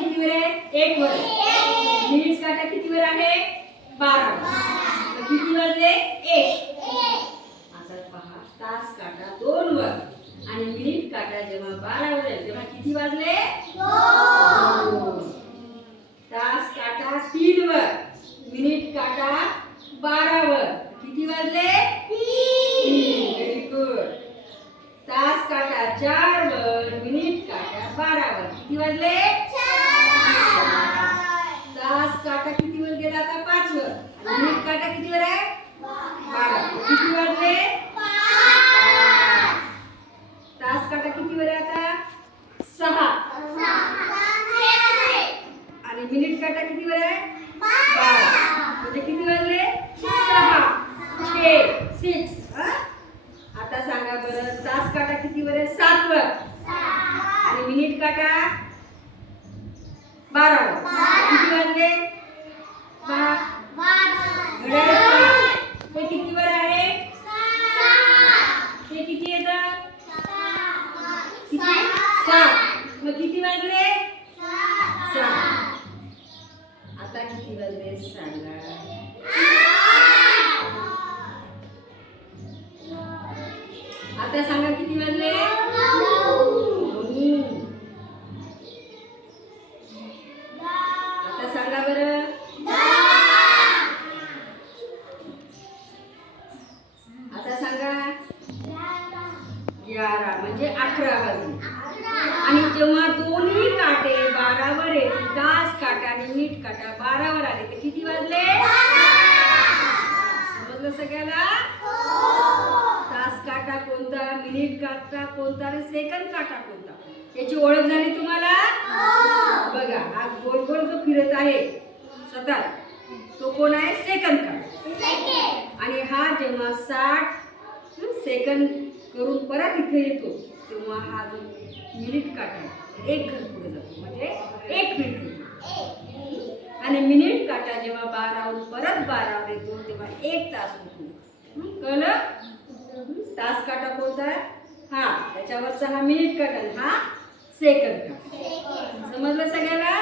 कितीवर आहे? 1 वर. मिनिट काटा कितीवर आहे? 12 वर. किती वाजले? 1. आता पहा, तास काटा 2 वर आणि मिनिट काटा जेव्हा 12 वर आहे तेव्हा किती वाजले? 2. तास काटा 3 वर, मिनिट काटा 12 वर, किती वाजले? 3. Very good. तास काटा 4 वर, मिनिट काटा 12 वर, किती वाजले? 4. तास काटा कितीवर गेला आता? 5 वर. मिनिट काटा कितीवर आहे? 12. किती वाजले? 5. तास काटा कितीवर आहे आता? 6. आणि मिनिट काटा कितीवर आहे? 12. म्हणजे किती वाजले? 6. आता सांगा बरं, तास काटा कितीवर आहे? 7 वर. आणि मिनिट काटा 12 वर. किती वाजले? 12. हे कितीवर आहे? हे किती येतं? किती? 7. मग किती वाजले? 7. आता किती वाजले सांगा? आता सांगा किती वाजले? 9. आता सांगा बरं. आता सांगा. 11 म्हणजे 11 वाजले. आणि जेव्हा दोन्ही काटे 12 वर येतील, तास काटा आणि मिनिट काटा 12 वर आले, तर किती वाजले? समजलं सगळ्याला? तास काटा कोणता, मिनिट काटा कोणता आणि सेकंद काटा कोणता, याची ओळख झाली तुम्हाला? बघा, हा गोल गोल जो फिरत आहे सतत, तो कोण आहे? सेकंद काटा. आणि हा जेव्हा 60 सेकंद करून परत इथे येतो तेव्हा हा जो मिनिट काटा 1 घर पुढे जातो, म्हणजे 1 मिनिट होतो. आणि मिनिट काटा जेव्हा 12 वरून परत 12 वर येतो तेव्हा 1 तास होतो. कळलं? तास काटा कोणता आहे? हा, त्याच्यावरचा हा मिनिट काटा, हा सेकंद काटा. समजलं सगळ्याला?